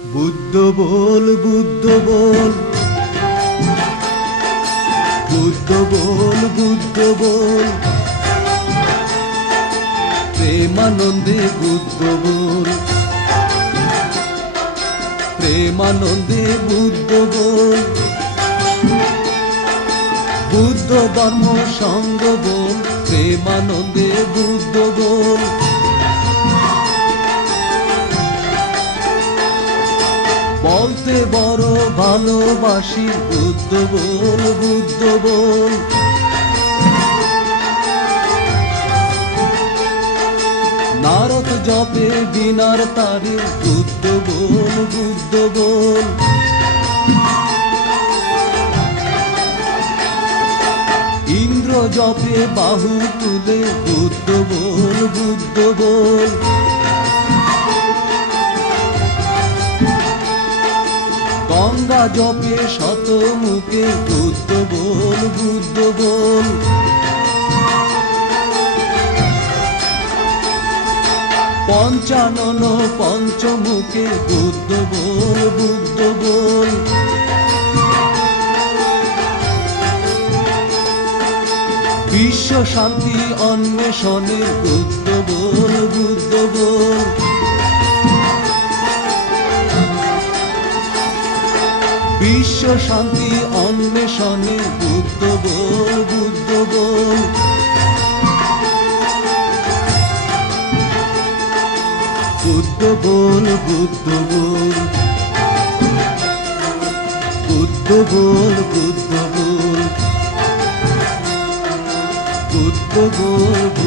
বুদ্ধ বল, বুদ্ধ বল, বুদ্ধ বল, বুদ্ধ বল, প্রেমানন্দে বুদ্ধ বল, প্রেমানন্দে বুদ্ধ বল, বুদ্ধ ধর্ম সঙ্গ বল, প্রেমানন্দে বুদ্ধ বল। বলতে বড় ভালোবাসি, বুদ্ধ বল, বুদ্ধ বল, নারদ জপে বিনার তারে, বুদ্ধ বল, বুদ্ধ বল, ইন্দ্র জপে বাহু তুলে, বুদ্ধ বল, বুদ্ধ বল, গঙ্গা জপে শত মুখে, বুদ্ধ বল, বুদ্ধ বল, পঞ্চানন পঞ্চমুখে, বুদ্ধ বল, বুদ্ধ বল, বিশ্ব শান্তি অন্বেষণে, বুদ্ধ বল, বুদ্ধ বল, বিশ্ব শান্তি অন্বেষণে, বুদ্ধ বল, বুদ্ধ বল, বুদ্ধ বল, বুদ্ধ বল, বুদ্ধ বল, বুদ্ধ বল, বুদ্ধ বল।